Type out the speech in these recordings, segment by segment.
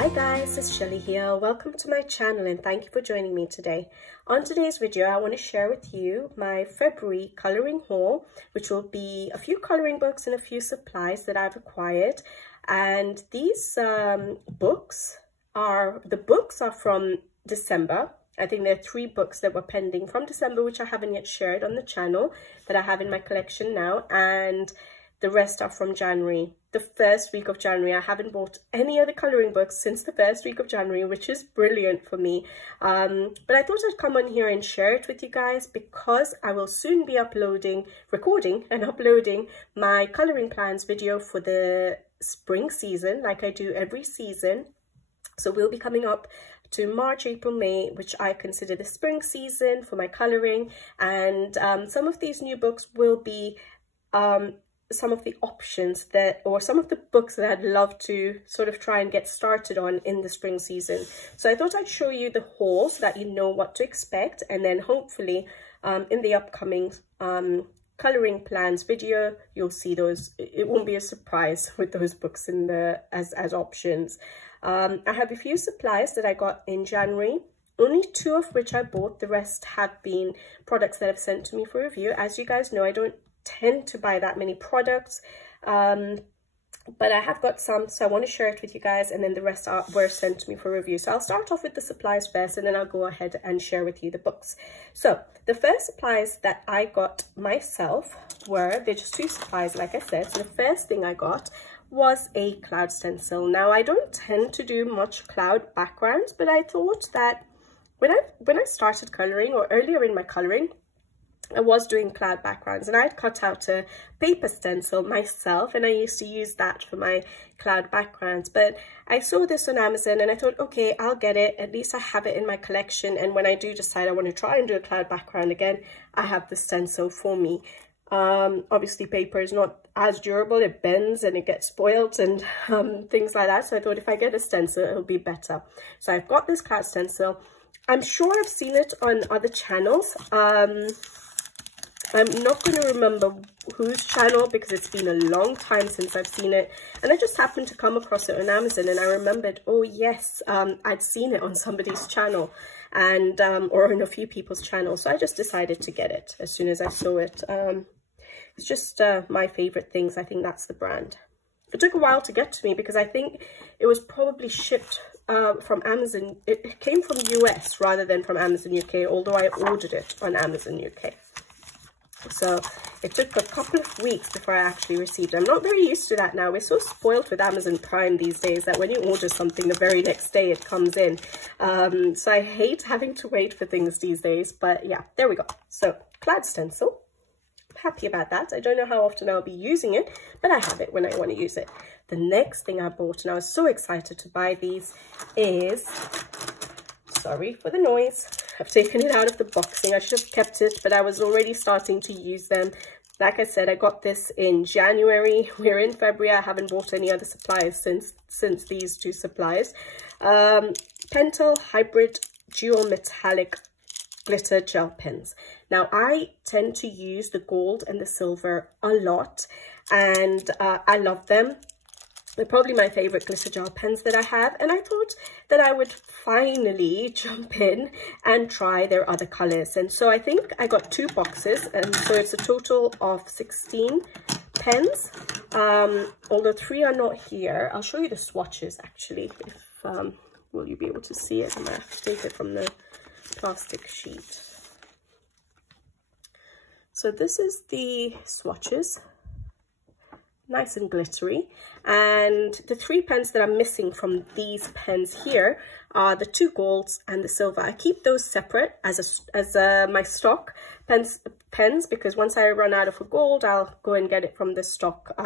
Hi guys, it's Shelly here. Welcome to my channel and thank you for joining me today. On today's video, I want to share with you my February colouring haul, which will be a few colouring books and a few supplies that I've acquired. And these books are from December. I think there are 3 books that were pending from December, which I haven't yet shared on the channel, that I have in my collection now. And the rest are from January, the first week of January. I haven't bought any other colouring books since the first week of January, which is brilliant for me. But I thought I'd come on here and share it with you guys because I will soon be recording and uploading my colouring plans video for the spring season, like I do every season. So we'll be coming up to March, April, May, which I consider the spring season for my colouring. And some of these new books will be some of the options some of the books that I'd love to sort of try and get started on in the spring season. So I thought I'd show you the haul so that you know what to expect, and then hopefully in the upcoming colouring plans video you'll see those. It won't be a surprise with those books in the as options. I have a few supplies that I got in January, only 2 of which I bought. The rest have been products that have sent to me for review. As you guys know, I don't tend to buy that many products, but I have got some, so I want to share it with you guys, and then the rest were sent to me for review. So I'll start off with the supplies first, and then I'll go ahead and share with you the books. So the first supplies that I got myself they're just 2 supplies, like I said. So the first thing I got was a cloud stencil. Now I don't tend to do much cloud backgrounds, but I thought that when I started colouring, or earlier in my colouring, I was doing cloud backgrounds, and I had cut out a paper stencil myself, and I used to use that for my cloud backgrounds. But I saw this on Amazon and I thought, okay, I'll get it. At least I have it in my collection, and when I do decide I want to try and do a cloud background again, I have the stencil for me. Obviously paper is not as durable, it bends and it gets spoiled and things like that. So I thought if I get a stencil, it'll be better. So I've got this cloud stencil. I'm sure I've seen it on other channels. I'm not going to remember whose channel because it's been a long time since I've seen it, and I just happened to come across it on Amazon, and I remembered, oh yes, I'd seen it on somebody's channel, and or on a few people's channels. So I just decided to get it as soon as I saw it. It's just my favorite things. I think that's the brand. It took a while to get to me because I think it was probably shipped from Amazon. It came from US rather than from Amazon UK, although I ordered it on Amazon UK. So it took a couple of weeks before I actually received it. I'm not very used to that now. We're so spoiled with Amazon Prime these days that when you order something, the very next day it comes in. So I hate having to wait for things these days. But yeah, there we go. So cloud stencil. I'm happy about that. I don't know how often I'll be using it, but I have it when I want to use it. The next thing I bought, and I was so excited to buy these, is... Sorry for the noise. I've taken it out of the boxing. I should have kept it, but I was already starting to use them. Like I said, I got this in January. We're in February. I haven't bought any other supplies since these 2 supplies. Pentel Hybrid Dual Metallic Glitter Gel Pens. Now, I tend to use the gold and the silver a lot, and I love them. They're probably my favorite glitter gel pens that I have, and I thought that I would finally jump in and try their other colors. And so I think I got 2 boxes, and so it's a total of 16 pens, although 3 are not here. I'll show you the swatches actually. If will you be able to see it? I might have to take it from the plastic sheet. So this is the swatches. Nice and glittery. And the 3 pens that I'm missing from these pens here are the 2 golds and the silver. I keep those separate as my stock pens because once I run out of a gold, I'll go and get it from the stock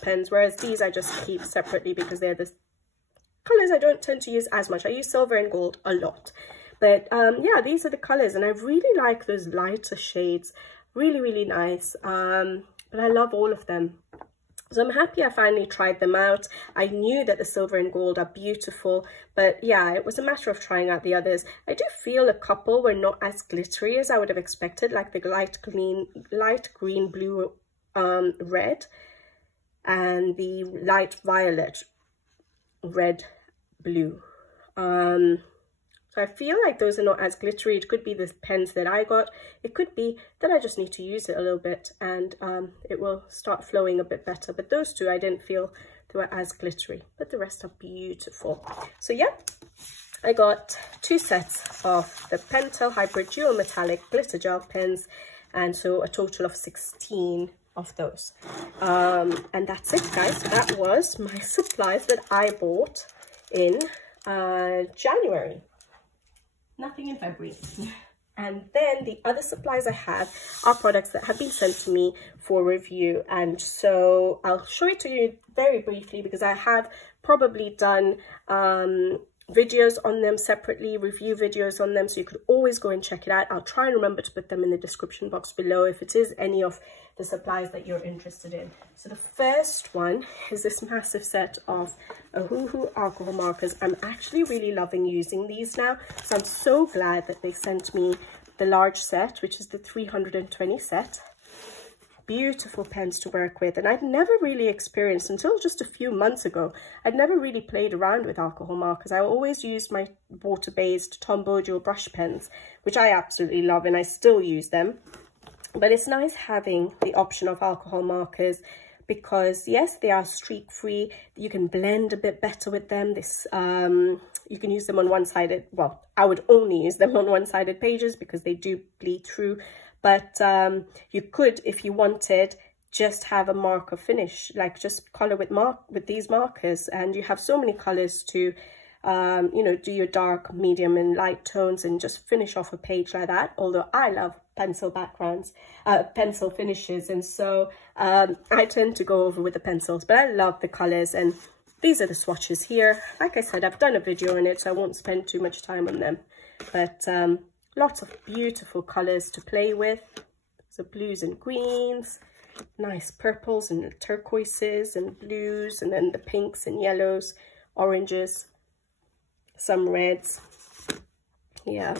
pens, whereas these I just keep separately because they're the colors I don't tend to use as much. I use silver and gold a lot, but yeah, these are the colors, and I really like those lighter shades. Really nice. But I love all of them. So I'm happy I finally tried them out. I knew that the silver and gold are beautiful, but yeah, it was a matter of trying out the others. I do feel a couple were not as glittery as I would have expected, like the light green, blue, red, and the light violet red blue. So I feel like those are not as glittery. It could be the pens that I got. It could be that I just need to use it a little bit and it will start flowing a bit better. But those two, I didn't feel they were as glittery, but the rest are beautiful. So yeah, I got 2 sets of the Pentel Hybrid Dual Metallic Glitter Gel pens, and so a total of 16 of those. And that's it, guys. That was my supplies that I bought in January. Nothing in February. And then the other supplies I have are products that have been sent to me for review, and so I'll show it to you very briefly because I have probably done videos on them separately, review videos on them, so you could always go and check it out. I'll try and remember to put them in the description box below if it is any of the supplies that you're interested in. So the first one is this massive set of Ohuhu alcohol markers. I'm actually really loving using these now, so I'm so glad that they sent me the large set, which is the 320 set. Beautiful pens to work with, and I'd never really experienced until just a few months ago. I'd never really played around with alcohol markers. I always used my water-based Tombow dual brush pens, which I absolutely love, and I still use them. But it's nice having the option of alcohol markers because yes, they are streak free. You can blend a bit better with them. This you can use them on one-sided, well, I would only use them on one-sided pages because they do bleed through. But you could, if you wanted, just have a marker finish, like just color with these markers, and you have so many colors to, you know, do your dark, medium, and light tones, and just finish off a page like that. Although I love pencil backgrounds, pencil finishes, and so I tend to go over with the pencils. But I love the colors, and these are the swatches here. Like I said, I've done a video on it, so I won't spend too much time on them. But lots of beautiful colors to play with. So blues and greens, nice purples and turquoises and blues, and then the pinks and yellows, oranges, some reds. Yeah.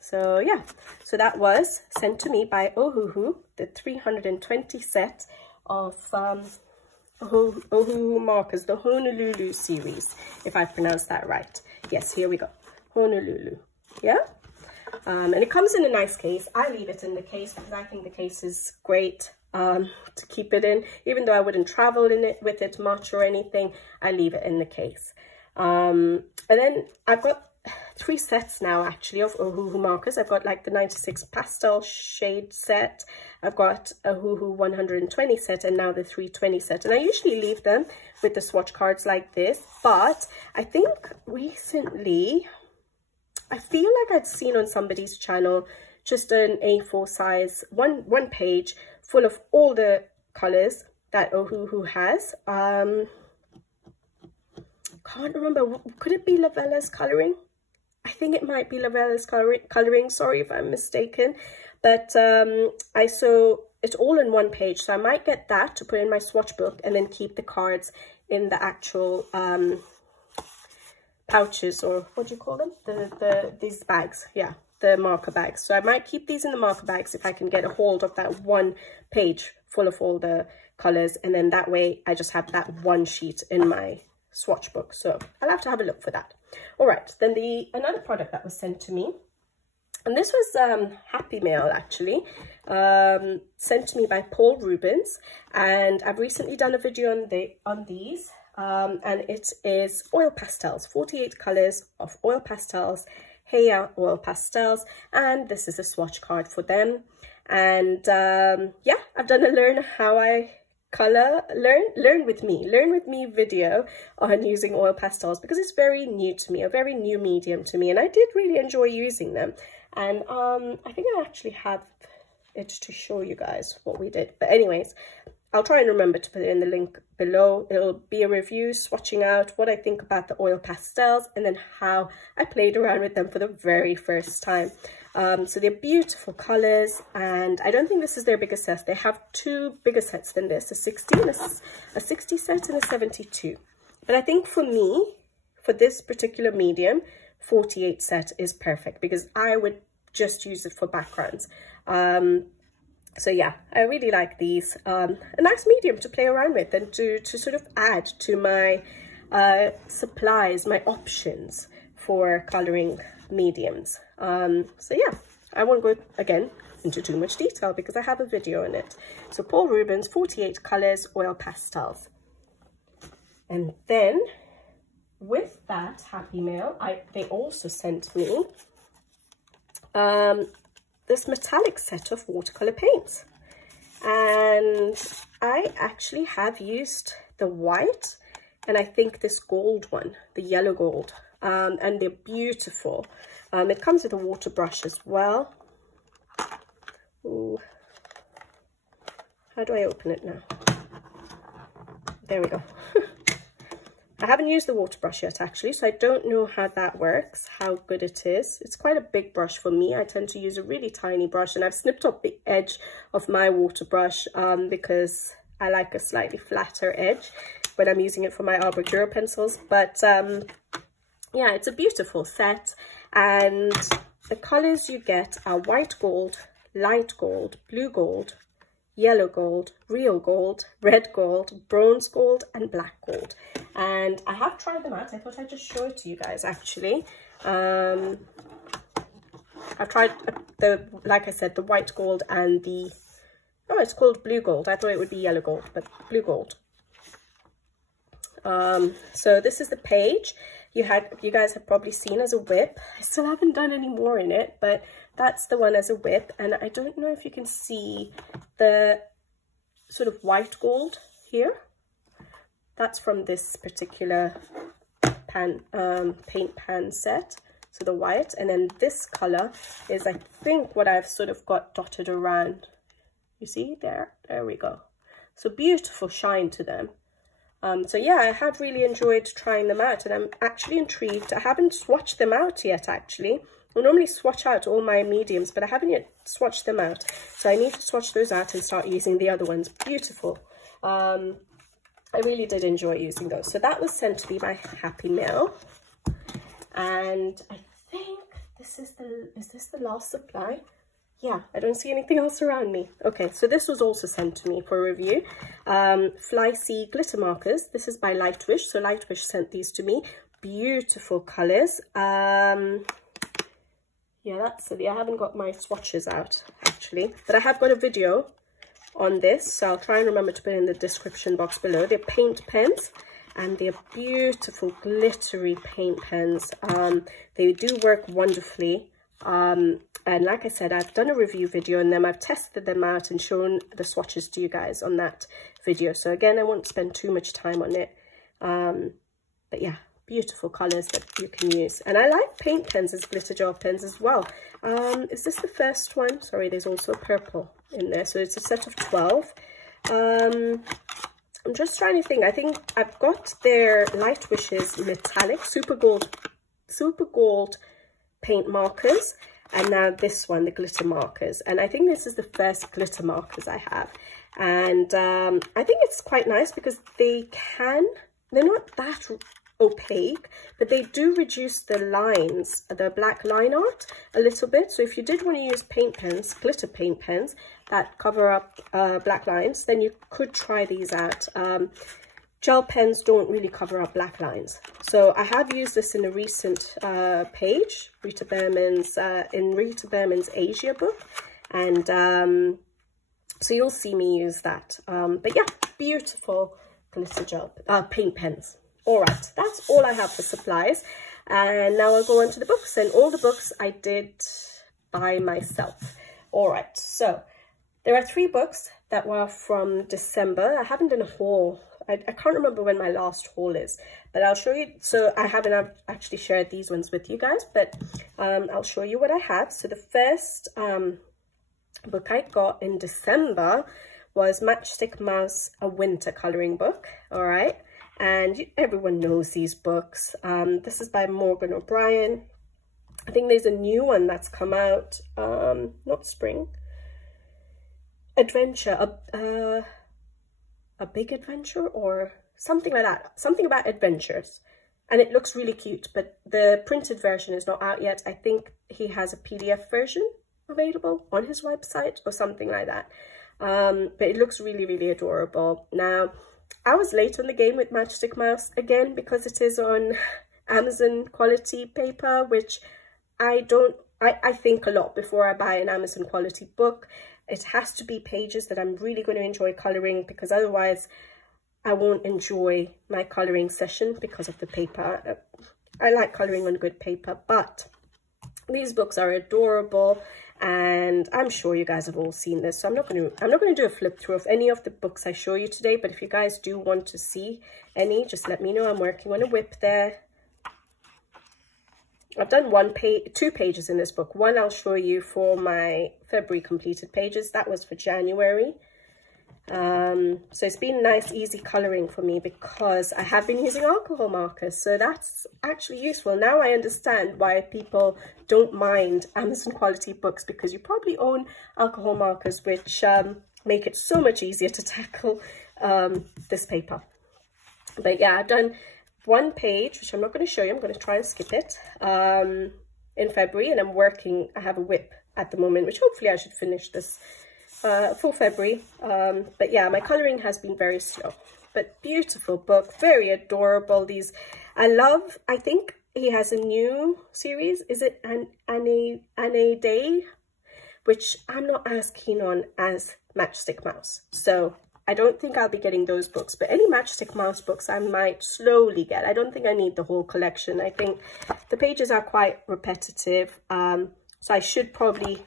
So yeah, so that was sent to me by Ohuhu, the 320 set of Ohuhu markers, the Honolulu series, if I pronounced that right. Yes, here we go. Honolulu. Yeah. And it comes in a nice case. I leave it in the case because I think the case is great to keep it in. Even though I wouldn't travel in it with it much or anything, I leave it in the case. And then I've got 3 sets now actually of Ohuhu markers. I've got like the 96 pastel shade set. I've got a Ohuhu 120 set, and now the 320 set. And I usually leave them with the swatch cards like this, but I think recently I feel like I'd seen on somebody's channel just an A4 size, one page full of all the colors that Ohuhu has. Can't remember, could it be Lavella's coloring? I think it might be Lavella's coloring, sorry if I'm mistaken. But I saw it all in one page, so I might get that to put in my swatch book and then keep the cards in the actual pouches, or what do you call them, these bags, yeah, the marker bags. So I might keep these in the marker bags if I can get a hold of that one page full of all the colors, and then that way I just have that one sheet in my swatch book. So I'll have to have a look for that. All right, then another product that was sent to me, and this was Happy Mail actually, sent to me by Paul Rubens, and I've recently done a video on these. And it is oil pastels, 48 colors of oil pastels, Heya oil pastels, and this is a swatch card for them. And yeah, I've done a learn how I color, learn with me video on using oil pastels, because it's very new to me, a very new medium to me, and I did really enjoy using them. And I think I actually have it to show you guys what we did, but anyways, I'll try and remember to put it in the link below. It'll be a review swatching out what I think about the oil pastels, and then how I played around with them for the very first time. So they're beautiful colors, and I don't think this is their biggest set. They have 2 bigger sets than this, a 60 set and a 72. But I think for me, for this particular medium, 48 set is perfect, because I would just use it for backgrounds. So yeah, I really like these. A nice medium to play around with and to sort of add to my supplies, my options for coloring mediums. So yeah, I won't go again into too much detail because I have a video on it. So Paul Rubens 48 colors oil pastels. And then with that happy mail, they also sent me this metallic set of watercolor paints, and I actually have used the white and I think this gold one, the yellow gold, and they're beautiful. It comes with a water brush as well. Ooh. How do I open it now? There we go. I haven't used the water brush yet actually, so I don't know how that works, how good it is. It's quite a big brush for me. I tend to use a really tiny brush, and I've snipped off the edge of my water brush because I like a slightly flatter edge when I'm using it for my Arbor pencils. But yeah, it's a beautiful set, and the colors you get are white gold, light gold, blue gold, yellow gold, real gold, red gold, bronze gold, and black gold. And I have tried them out. I thought I'd just show it to you guys actually. I've tried like I said, the white gold and the, oh, it's called blue gold. I thought it would be yellow gold, but blue gold. So this is the page you guys have probably seen as a whip. I still haven't done any more in it, but that's the one as a whip. And I don't know if you can see the sort of white gold here. That's from this particular paint pan set, so the white. And then this color is, I think, what I've sort of got dotted around. You see there we go. So beautiful shine to them. So yeah, I have really enjoyed trying them out, and I'm actually intrigued. I haven't swatched them out yet actually. I normally swatch out all my mediums, but I haven't yet swatched them out, so I need to swatch those out and start using the other ones. Beautiful. I really did enjoy using those. So that was sent to me by Happy Mail, and I think this is this the last supply? Yeah, I don't see anything else around me. Okay, so this was also sent to me for review. Fly Sea glitter markers. This is by Lightwish. So Lightwish sent these to me. Beautiful colors. Yeah, that's it. I haven't got my swatches out actually, but I have got a video on this, so I'll try and remember to put it in the description box below. They're paint pens, and they're beautiful glittery paint pens. They do work wonderfully. And like I said, I've done a review video on them. I've tested them out and shown the swatches to you guys on that video. So again, I won't spend too much time on it. But yeah, beautiful colors that you can use. And I like paint pens as glitter jar pens as well. Is this the first one? Sorry, there's also purple in there. So it's a set of 12. I'm just trying to think. I think I've got their Lightwish's metallic super gold paint markers, and now this one, the glitter markers. And I think this is the first glitter markers I have. And I think it's quite nice because they're not that opaque, but they do reduce the lines, the black line art a little bit. So if you did want to use paint pens, glitter paint pens that cover up black lines, then you could try these out. Gel pens don't really cover up black lines. So I have used this in a recent page, Rita Berman's Asia book, and so you'll see me use that. But yeah, beautiful glitter gel paint pens. All right, that's all I have for supplies, and now I'll go on to the books. And all the books I did by myself. All right, so there are 3 books that were from December. I haven't done a haul. I can't remember when my last haul is, but I'll show you. So I haven't actually shared these ones with you guys, but I'll show you what I have. So the first book I got in December was Matchstick Mouse, a winter coloring book. All right, and everyone knows these books. This is by Morgan O'Brien. I think there's a new one that's come out, not spring, adventure, a big adventure or something like that, something about adventures, and it looks really cute, but the printed version is not out yet. I think he has a PDF version available on his website or something like that, but it looks really, really adorable. Now I was late on the game with Matchstick Mouse, again, because it is on Amazon quality paper, which I think a lot before I buy an Amazon quality book. It has to be pages that I'm really going to enjoy coloring, because otherwise I won't enjoy my coloring session because of the paper. I like coloring on good paper, but these books are adorable, and I'm sure you guys have all seen this, so I'm not going to do a flip through of any of the books I show you today. But if you guys do want to see any, just let me know. I'm working on a whip there. I've done 2 pages in this book. One I'll show you for my February completed pages. That was for January. So it's been nice, easy coloring for me because I have been using alcohol markers. So that's actually useful. Now I understand why people don't mind Amazon quality books, because you probably own alcohol markers, which make it so much easier to tackle this paper. But yeah, I've done 1 page, which I'm not going to show you. I'm going to try and skip it in February, and I have a whip at the moment, which hopefully I should finish this for February. But yeah, my coloring has been very slow, but beautiful book, very adorable. These I think he has a new series. Is it Anne Day, which I'm not as keen on as Matchstick Mouse, so I don't think I'll be getting those books. But any Matchstick Mouse books I might slowly get. I don't think I need the whole collection. I think the pages are quite repetitive, so I should probably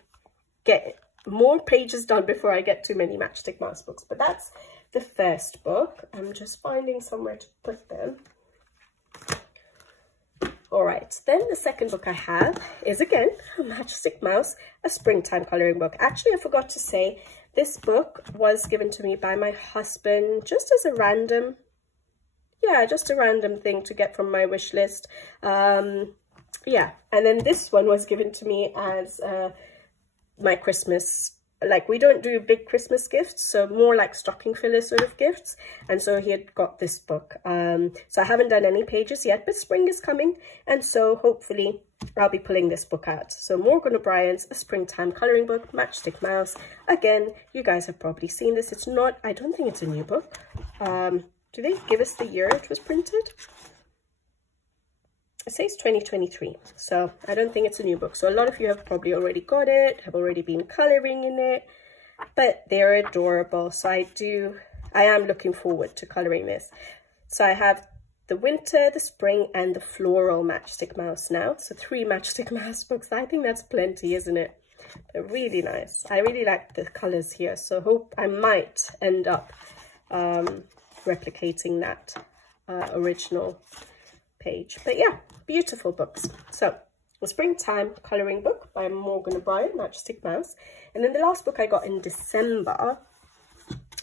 get more pages done before I get too many Matchstick Mouse books. But that's the first book. I'm just finding somewhere to put them. All right, then the second book I have is again a Matchstick Mouse, a springtime coloring book. Actually, I forgot to say, this book was given to me by my husband just as a random, just a random thing to get from my wish list. Yeah, and then this one was given to me as my Christmas, like we don't do big Christmas gifts, so more like stocking filler sort of gifts, and so he had got this book. So I haven't done any pages yet, but spring is coming, and so hopefully I'll be pulling this book out. So Morgan O'Brien's A Springtime Colouring Book, Matchstick Mouse. Again, you guys have probably seen this. It's not, I don't think it's a new book. Do they give us the year it was printed? It says 2023, so I don't think it's a new book. So a lot of you have probably already got it, have already been colouring in it, but they're adorable. So I am looking forward to colouring this. So I have the winter, the spring, and the floral Matchstick Mouse now. So 3 Matchstick Mouse books. I think that's plenty, isn't it? They're really nice. I really like the colours here, so hope I might end up replicating that original page. But yeah, beautiful books. So the Springtime Colouring Book by Morgan O'Brien, Matchstick Mouse. And then the last book I got in December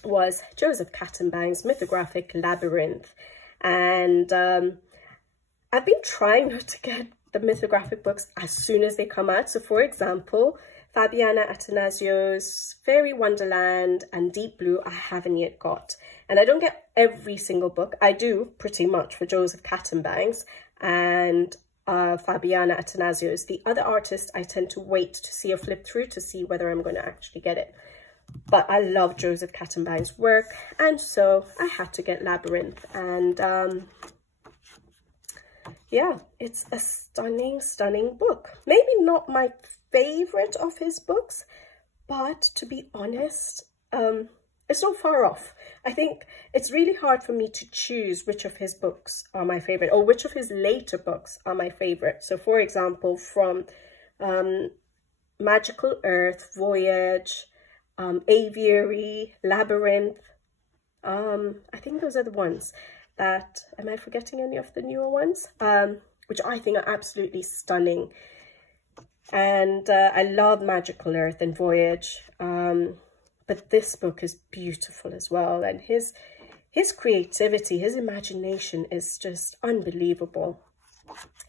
was Joseph Cattenbang's mythographic Labyrinth. And I've been trying not to get the mythographic books as soon as they come out. So for example, Fabiana Attanasio's Fairy Wonderland and Deep Blue I haven't yet got. And I don't get every single book. I do pretty much for Joseph Cattenbang's and Fabiana Attanasio's. The other artists I tend to wait to see a flip through to see whether I'm going to actually get it. But I love Joseph Cattenbang's work, and so I had to get Labyrinth. And yeah, it's a stunning, stunning book. Maybe not my favorite of his books, but to be honest, it's not far off. I think it's really hard for me to choose which of his books are my favorite, or which of his later books are my favorite. So for example, from Magical Earth, Voyage, Aviary, Labyrinth, I think those are the ones that, am I forgetting any of the newer ones? Which I think are absolutely stunning. And I love Magical Earth and Voyage, but this book is beautiful as well. And his creativity, his imagination is just unbelievable.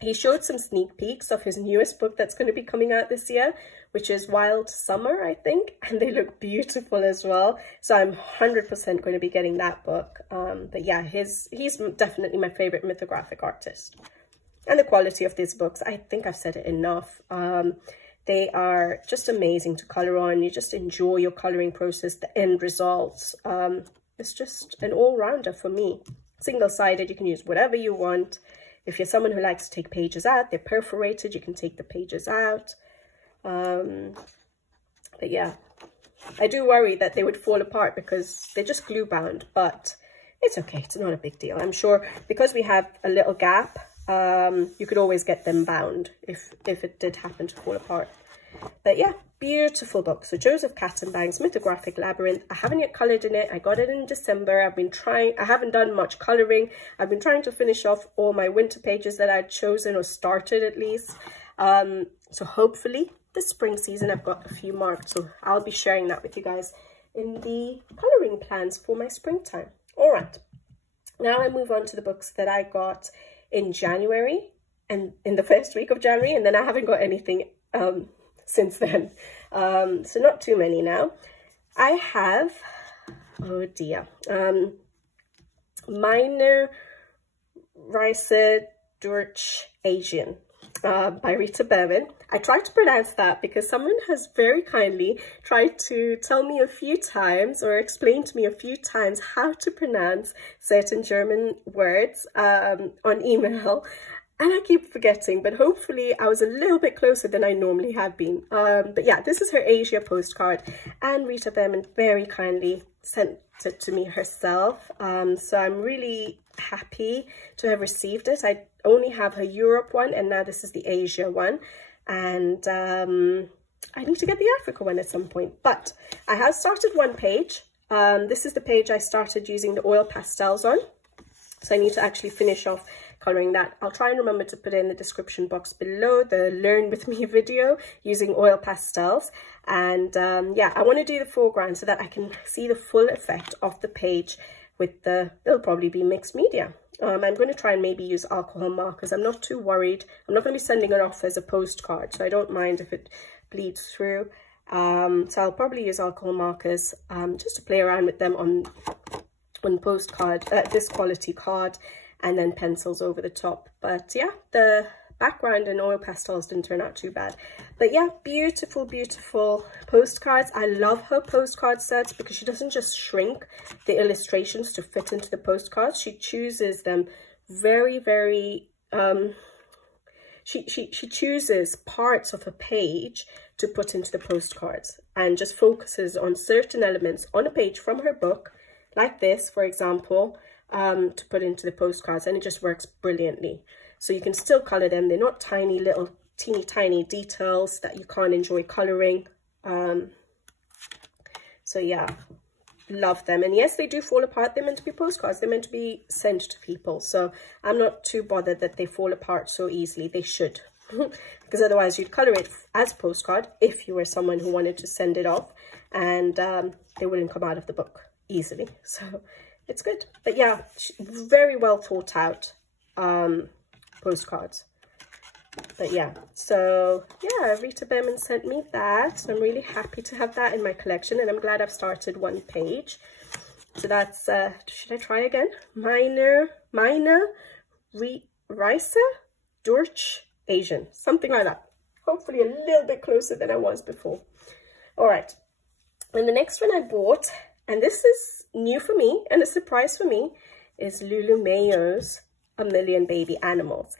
He showed some sneak peeks of his newest book that's going to be coming out this year, which is Wild Summer, I think, and they look beautiful as well. So I'm 100% going to be getting that book. But yeah, he's definitely my favorite mythographic artist. And the quality of these books, I think I've said it enough. They are just amazing to colour on. You just enjoy your colouring process, the end results. It's just an all-rounder for me. Single-sided, you can use whatever you want. If you're someone who likes to take pages out, they're perforated, you can take the pages out. But yeah, I do worry that they would fall apart because they're just glue bound, but it's okay. It's not a big deal. I'm sure because we have a little gap, you could always get them bound if it did happen to fall apart. But yeah, beautiful book. So Joseph Katzenbang's Mythographic Labyrinth. I haven't yet coloured in it. I got it in December. I haven't done much colouring. I've been trying to finish off all my winter pages that I'd chosen, or started at least. So hopefully this spring season I've got a few marked. So I'll be sharing that with you guys in the colouring plans for my springtime. All right. Now I move on to the books that I got in January and in the first week of January, and then I haven't got anything since then. So not too many now. I have, oh dear, Meine Reise durch Asien by Rita Berman. I tried to pronounce that because someone has very kindly tried to tell me a few times, or explain to me a few times, how to pronounce certain German words on email. And I keep forgetting, but hopefully I was a little bit closer than I normally have been. But yeah, this is her Asia postcard, and Rita Berman very kindly sent it to me herself. So I'm really happy to have received it. I only have her Europe one, and now this is the Asia one. And I need to get the Africa one at some point. But I have started one page. This is the page I started using the oil pastels on. So I need to actually finish off colouring that. I'll try and remember to put in the description box below the Learn With Me video using oil pastels. And yeah, I want to do the foreground so that I can see the full effect of the page with it'll probably be mixed media. I'm going to try and maybe use alcohol markers. I'm not too worried. I'm not going to be sending it off as a postcard, so I don't mind if it bleeds through. So I'll probably use alcohol markers just to play around with them on postcard, this quality card, and then pencils over the top. But yeah, the background in oil pastels didn't turn out too bad. But yeah, beautiful, beautiful postcards. I love her postcard sets because she doesn't just shrink the illustrations to fit into the postcards. She chooses them very, very, she chooses parts of a page to put into the postcards and just focuses on certain elements on a page from her book, like this, for example, to put into the postcards, and it just works brilliantly. So you can still colour them. They're not tiny little teeny tiny details that you can't enjoy colouring. So yeah, love them. And yes, they do fall apart. They're meant to be postcards. They're meant to be sent to people. So I'm not too bothered that they fall apart so easily. They should. Because otherwise you'd colour it as postcard if you were someone who wanted to send it off, and they wouldn't come out of the book easily. So it's good. But yeah, very well thought out postcards. But yeah, so yeah, Rita Berman sent me that. So I'm really happy to have that in my collection, and I'm glad I've started one page. So that's should I try again? Meine Reise durch Asien, something like that. Hopefully a little bit closer than I was before. All right, and the next one I bought, and this is new for me and a surprise for me, is Lulu Mayo's A Million Baby Animals.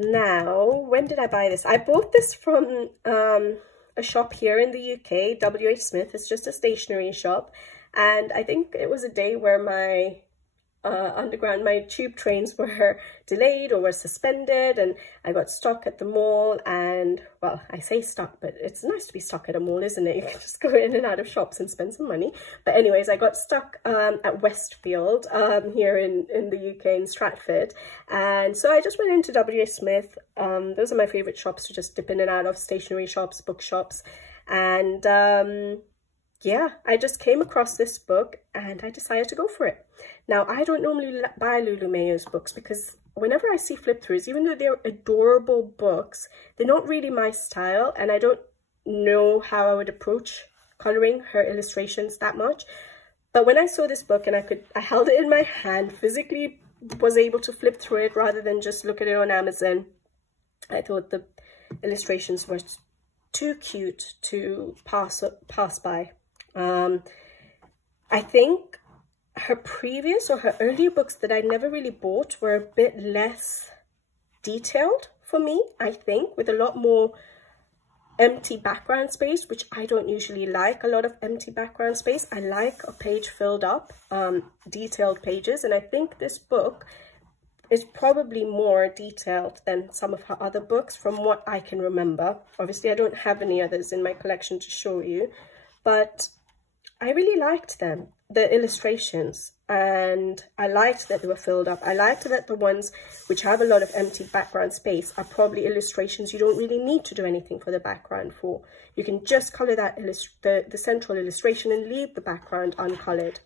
Now, when did I buy this? I bought this from a shop here in the UK, WH Smith. It's just a stationery shop, and I think it was a day where my my tube trains were delayed or were suspended, and I got stuck at the mall. And well, I say stuck, but it's nice to be stuck at a mall, isn't it? You can just go in and out of shops and spend some money. But anyways, I got stuck at Westfield here in the UK in Stratford, and so I just went into WH Smith. Those are my favorite shops to just dip in and out of, stationery shops, bookshops. And yeah, I just came across this book and I decided to go for it. Now, I don't normally buy Lulu Mayo's books because whenever I see flip throughs, even though they're adorable books, they're not really my style, and I don't know how I would approach colouring her illustrations that much. But when I saw this book and I held it in my hand, physically was able to flip through it rather than just look at it on Amazon, I thought the illustrations were too cute to pass by. I think her previous or her earlier books that I never really bought were a bit less detailed for me, I think, with a lot more empty background space, which I don't usually like. A lot of empty background space. I like a page filled up, detailed pages, and I think this book is probably more detailed than some of her other books from what I can remember. Obviously, I don't have any others in my collection to show you, but I really liked them, the illustrations, and I liked that they were filled up. I liked that the ones which have a lot of empty background space are probably illustrations you don't really need to do anything for the background for. You can just color that the central illustration and leave the background uncolored.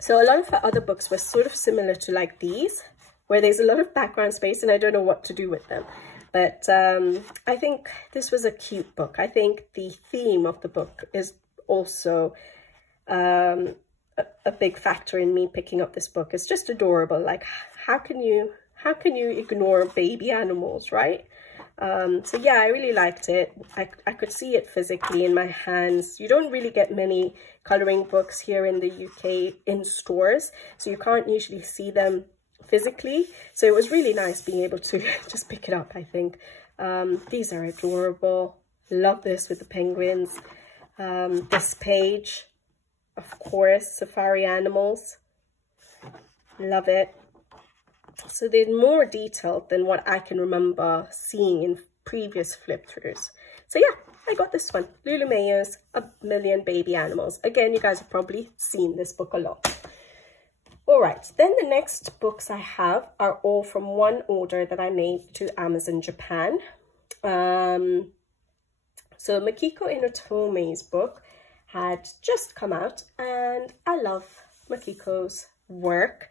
So a lot of her other books were sort of similar to like these, where there's a lot of background space and I don't know what to do with them. But I think this was a cute book. I think the theme of the book is also a big factor in me picking up this book. It's just adorable. Like, how can you ignore baby animals, right? So yeah, I really liked it. I could see it physically in my hands. You don't really get many coloring books here in the UK in stores, so you can't usually see them physically. So it was really nice being able to just pick it up, I think. These are adorable. Love this with the penguins. This page, of course, safari animals. Love it. So they're more detailed than what I can remember seeing in previous flip-throughs. So yeah, I got this one, Lulu Mayer's A Million Baby Animals. Again, you guys have probably seen this book a lot. All right, then the next books I have are all from one order that I made to Amazon Japan. So Makiko Inotome's book had just come out, and I love Makiko's work.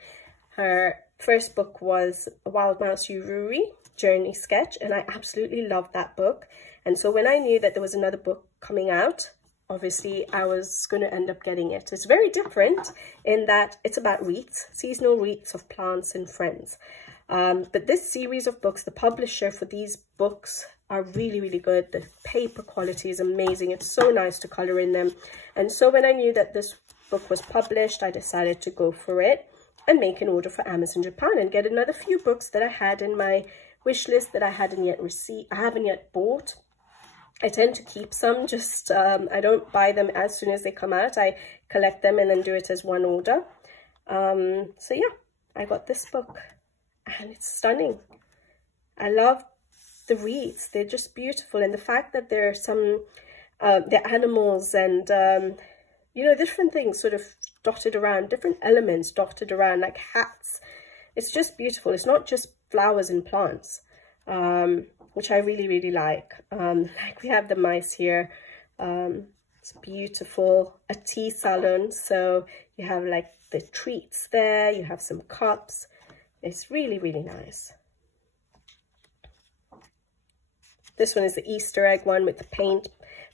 Her first book was Wild Mouse Yururi Journey Sketch, and I absolutely loved that book. And so when I knew that there was another book coming out, obviously I was going to end up getting it. It's very different in that it's about wreaths, seasonal wreaths of plants and friends. But this series of books, the publisher for these books are really, really good. The paper quality is amazing. It's so nice to color in them. And so when I knew that this book was published, I decided to go for it and make an order for Amazon Japan and get another few books that I had in my wish list that I haven't yet bought. I tend to keep some, just I don't buy them as soon as they come out. I collect them and then do it as one order. So yeah, I got this book and it's stunning. I love the wreaths. They're just beautiful, and the fact that there are some they're animals and you know, different things sort of dotted around, different elements dotted around like hats. It's just beautiful. It's not just flowers and plants, which I really, really like. Like we have the mice here. It's beautiful. A tea salon, so you have like the treats there, you have some cups. It's really, really nice. This one is the Easter egg one with the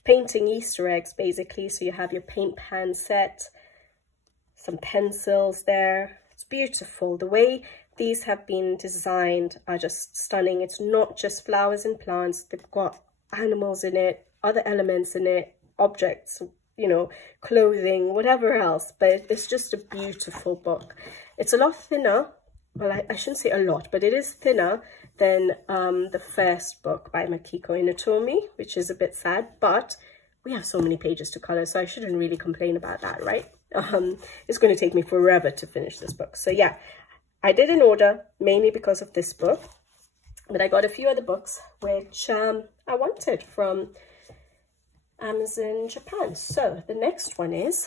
painting Easter eggs, basically. So you have your paint pan set, some pencils there. It's beautiful. The way these have been designed are just stunning. It's not just flowers and plants. They've got animals in it, other elements in it, objects, you know, clothing, whatever else. But it's just a beautiful book. It's a lot thinner. Well, I shouldn't say a lot, but it is thinner than the first book by Makiko Inotome, which is a bit sad, but we have so many pages to color, so I shouldn't really complain about that, right? It's going to take me forever to finish this book. So yeah, I did an order mainly because of this book, but I got a few other books which I wanted from Amazon Japan. So the next one is,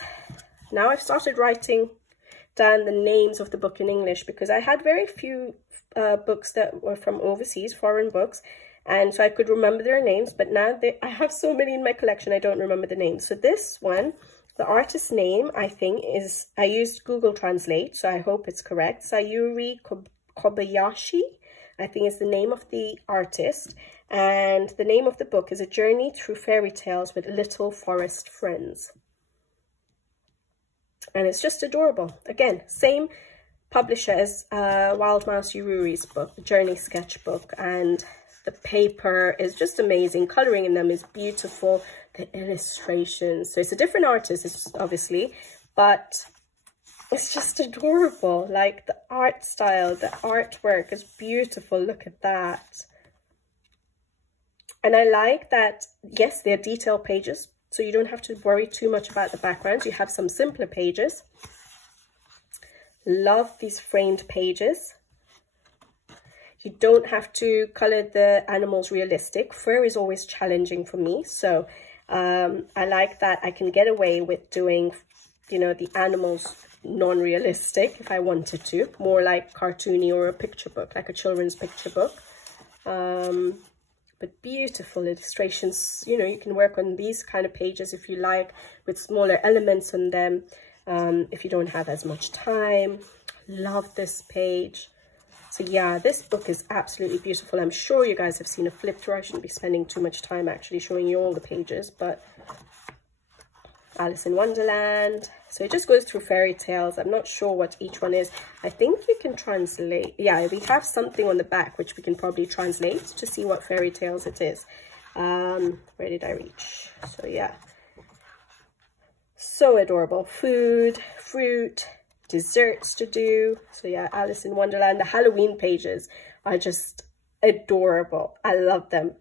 now I've started writing down the names of the book in English, because I had very few books that were from overseas, foreign books, and so I could remember their names, but now I have so many in my collection I don't remember the names. So this one, the artist's name, I think is, I used Google Translate, so I hope it's correct. Sayuri Kobayashi, I think is the name of the artist, and the name of the book is A Journey Through Fairy Tales with Little Forest Friends. And it's just adorable. Again, same publisher as Wild Mouse Yururi's book, the Journey Sketchbook, and the paper is just amazing. Coloring in them is beautiful. The illustrations, so it's a different artist, obviously, but It's just adorable. Like the art style, the artwork is beautiful. Look at that. And I like that, yes, they're detailed pages, so you don't have to worry too much about the backgrounds. You have some simpler pages. Love these framed pages. You don't have to color the animals realistic. Fur is always challenging for me, so I like that I can get away with doing, you know, the animals non-realistic if I wanted to, more like cartoony or a picture book, like a children's picture book. But beautiful illustrations. You know, you can work on these kind of pages if you like, with smaller elements on them, if you don't have as much time. Love this page. So yeah, this book is absolutely beautiful. I'm sure you guys have seen a flip through. I shouldn't be spending too much time actually showing you all the pages, but Alice in Wonderland. So it just goes through fairy tales. I'm not sure what each one is. I think you can translate. Yeah, we have something on the back which we can probably translate to see what fairy tales it is. Where did I reach? So yeah, so adorable. Food, fruit, desserts to do. So yeah, Alice in Wonderland. The Halloween pages are just adorable. I love them.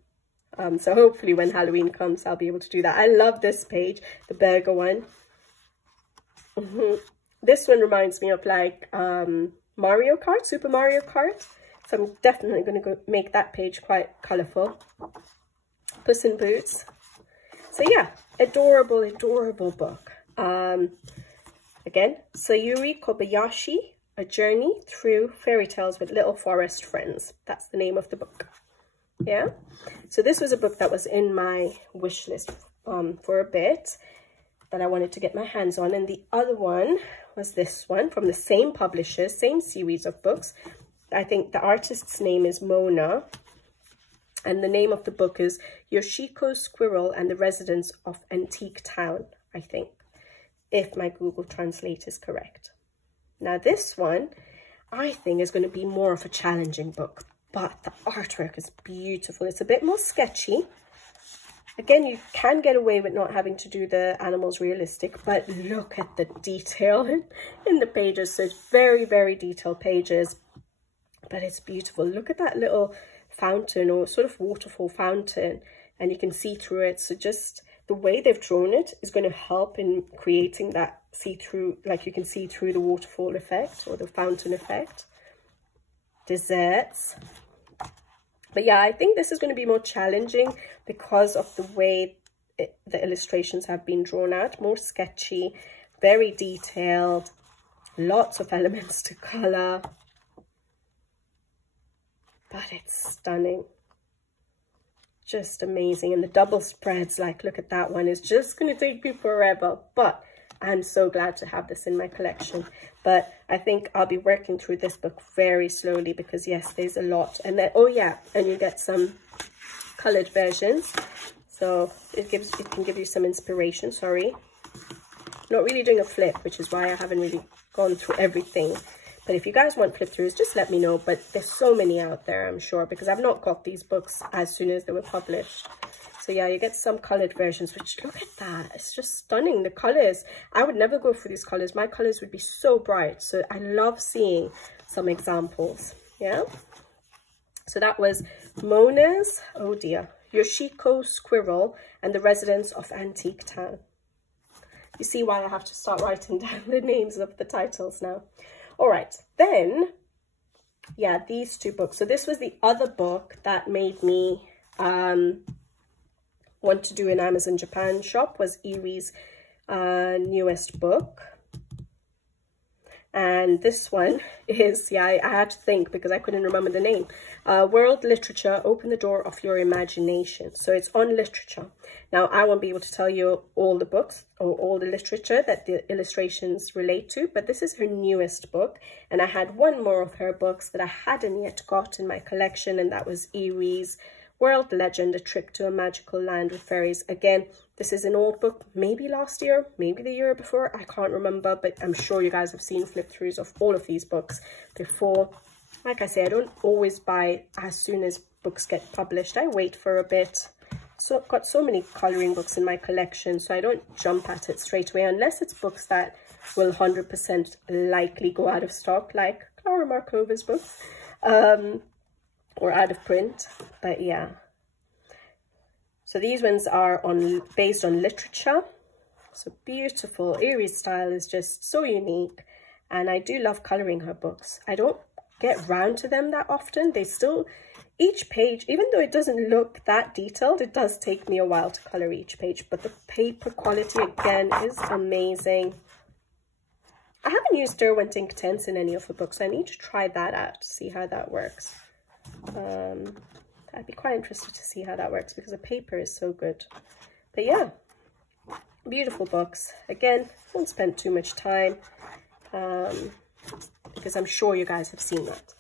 So hopefully when Halloween comes, I'll be able to do that. I love this page, the burger one. This one reminds me of like Mario Kart, Super Mario Kart. So I'm definitely going to go make that page quite colourful. Puss in Boots. So yeah, adorable, adorable book. Again, Sayuri Kobayashi, A Journey Through Fairy Tales with Little Forest Friends. That's the name of the book. Yeah, so this was a book that was in my wish list for a bit that I wanted to get my hands on. And the other one was this one from the same publisher, same series of books. I think the artist's name is Mona. And the name of the book is Yoshiko, Squirrel and the Residents of Antique Town, I think, if my Google Translate is correct. Now this one, I think, is going to be more of a challenging book. But the artwork is beautiful. It's a bit more sketchy. Again, you can get away with not having to do the animals realistic, but look at the detail in the pages. So it's very, very detailed pages, but it's beautiful. Look at that little fountain or sort of waterfall fountain, and you can see through it. So just the way they've drawn it is going to help in creating that see-through, like you can see through the waterfall effect or the fountain effect. Desserts. But yeah, I think this is going to be more challenging because of the way the illustrations have been drawn out. More sketchy, very detailed, lots of elements to color. But it's stunning. Just amazing. And the double spreads, like, look at that one. It's just going to take me forever. But I'm so glad to have this in my collection. But I think I'll be working through this book very slowly because, yes, there's a lot. And then, oh yeah, and you get some colored versions. So it can give you some inspiration. Sorry. Not really doing a flip, which is why I haven't really gone through everything. But if you guys want flip throughs, just let me know. But there's so many out there, I'm sure, because I've not got these books as soon as they were published. So yeah, you get some colored versions, which, look at that. It's just stunning. The colors, I would never go for these colors. My colors would be so bright. So I love seeing some examples. Yeah. So that was Mona's, oh dear, Yoshiko, Squirrel and the Residents of Antique Town. You see why I have to start writing down the names of the titles now. All right, then, yeah, these two books. So this was the other book that made me want to do an Amazon Japan shop, was Eri's newest book. And this one is, yeah, I had to think because I couldn't remember the name. World Literature, Open the Door of Your Imagination. So it's on literature. Now, I won't be able to tell you all the books or all the literature that the illustrations relate to, but this is her newest book. And I had one more of her books that I hadn't yet got in my collection, and that was Eri's World Legend, A Trip to a Magical Land with Fairies. Again, this is an old book, maybe last year, maybe the year before, I can't remember, but I'm sure you guys have seen flip throughs of all of these books before. Like I say, I don't always buy as soon as books get published. I wait for a bit. So I've got so many colouring books in my collection, so I don't jump at it straight away unless it's books that will 100% likely go out of stock, like Clara Markova's books, or out of print. But yeah, so these ones are based on literature. So beautiful. Irie's style is just so unique, and I do love coloring her books. I don't get round to them that often. They still, each page, even though it doesn't look that detailed, it does take me a while to color each page, but the paper quality again is amazing. I haven't used Derwent Ink Tints in any of the books. I need to try that out to see how that works. I'd be quite interested to see how that works because the paper is so good. But yeah, beautiful books. Again, won't spend too much time because I'm sure you guys have seen that.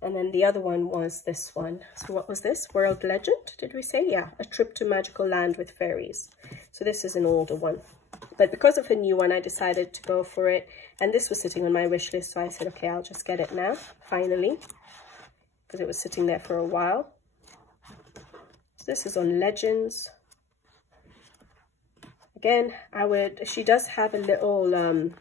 And then the other one was this one. So what was this? World Legend, did we say? Yeah, A Trip to Magical Land with Fairies. So this is an older one. But because of a new one, I decided to go for it. And this was sitting on my wish list, so I said, okay, I'll just get it now, finally. Because it was sitting there for a while. So this is on Legends. Again, she does have a little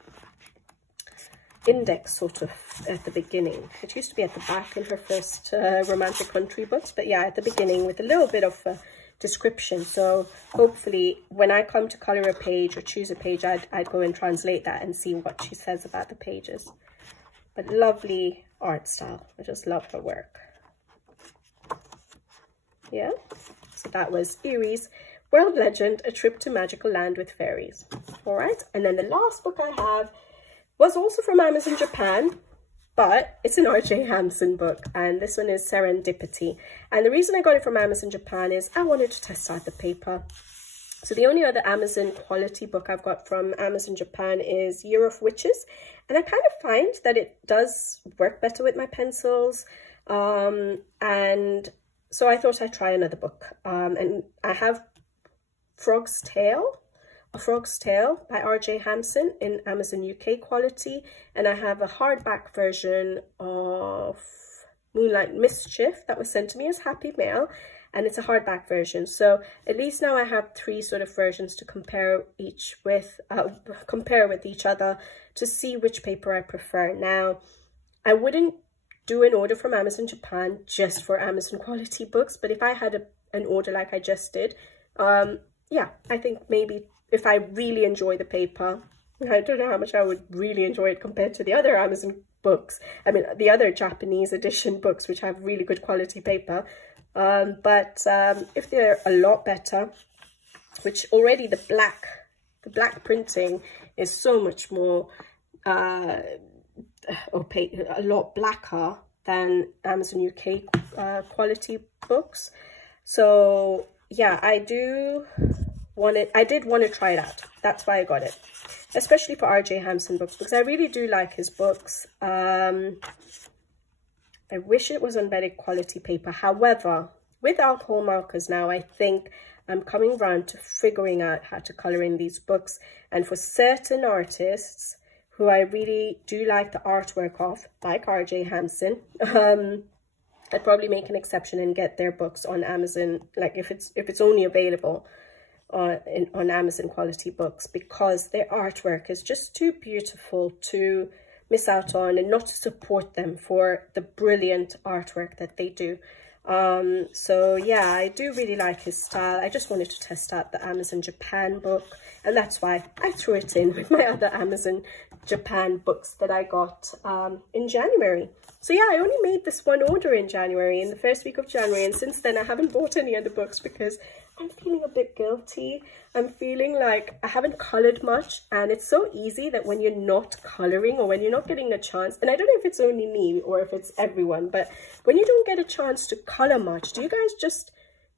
index sort of at the beginning. It used to be at the back in her first romantic country books, but yeah, at the beginning with a little bit of description. So hopefully when I come to color a page or choose a page, I'd go and translate that and see what she says about the pages. But lovely art style. I just love her work. Yeah, so that was Irie's World Legend, A Trip to Magical Land with Fairies. All right, and then the last book I have was also from Amazon Japan, but it's an R.J. Hampson book, and this one is Serendipity. And the reason I got it from Amazon Japan is I wanted to test out the paper. So the only other Amazon quality book I've got from Amazon Japan is Year of Witches, and I kind of find that it does work better with my pencils, and so I thought I'd try another book. And I have A Frog's Tale by R.J. Hampson in Amazon UK quality, and I have a hardback version of Moonlight Mischief that was sent to me as Happy Mail, and it's a hardback version. So at least now I have three sort of versions to compare with each other to see which paper I prefer. Now, I wouldn't do an order from Amazon Japan just for Amazon quality books, but if I had an order like I just did, yeah, I think maybe if I really enjoy the paper, I don't know how much I would really enjoy it compared to the other Amazon books. I mean, the other Japanese edition books, which have really good quality paper. But if they're a lot better, which already the black printing is so much more opaque, a lot blacker than Amazon UK quality books. So yeah, I did want to try it out. That's why I got it, especially for R.J. Hampson books, because I really do like his books. I wish it was on better quality paper. However, with alcohol markers now, I think I'm coming around to figuring out how to color in these books. And for certain artists who I really do like the artwork of, like R.J. Hampson, I'd probably make an exception and get their books on Amazon, like if it's only available on Amazon quality books, because their artwork is just too beautiful to miss out on and not to support them for the brilliant artwork that they do. So yeah, I do really like his style. I just wanted to test out the Amazon Japan book, and that's why I threw it in with my other Amazon Japan books that I got in January. So yeah, I only made this one order in January, in the first week of January, and since then I haven't bought any other books because I'm feeling a bit guilty. I'm feeling like I haven't colored much, and it's so easy that when you're not coloring or when you're not getting a chance, and I don't know if it's only me or if it's everyone, but when you don't get a chance to color much, do you guys just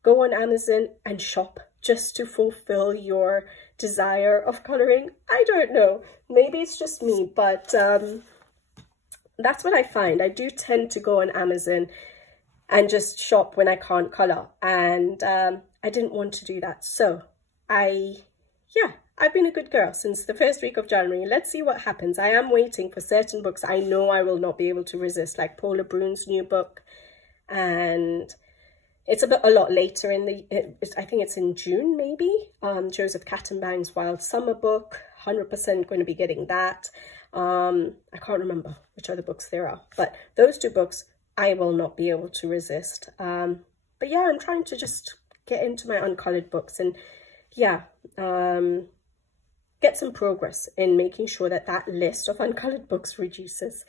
go on Amazon and shop just to fulfill your desire of coloring? I don't know. Maybe it's just me, but that's what I find. I do tend to go on Amazon and just shop when I can't color, and I didn't want to do that. So I've been a good girl since the first week of January. Let's see what happens. I am waiting for certain books I know I will not be able to resist, like Paula Brune's new book, and it's a lot later in the, I think it's in June maybe. Joseph Kattenbang's Wild Summer book, 100% going to be getting that. I can't remember which other books there are, but those two books I will not be able to resist. But yeah, I'm trying to just get into my uncolored books and yeah, get some progress in making sure that that list of uncolored books reduces.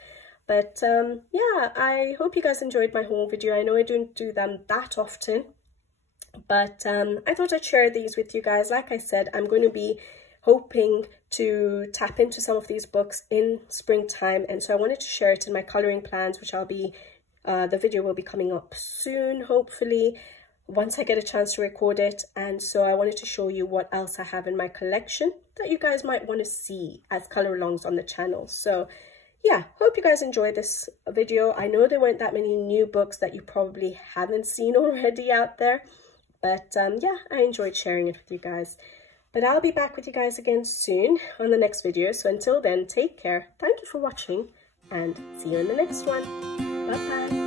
But yeah, I hope you guys enjoyed my whole video. I know I don't do them that often, but I thought I'd share these with you guys. Like I said, I'm going to be hoping to tap into some of these books in springtime, and so I wanted to share it in my coloring plans, which I'll be the video will be coming up soon, hopefully, once I get a chance to record it. And so I wanted to show you what else I have in my collection that you guys might want to see as color alongs on the channel. So yeah, hope you guys enjoyed this video. I know there weren't that many new books that you probably haven't seen already out there, but yeah, I enjoyed sharing it with you guys. But I'll be back with you guys again soon on the next video. So until then, take care. Thank you for watching and see you in the next one. Bye-bye.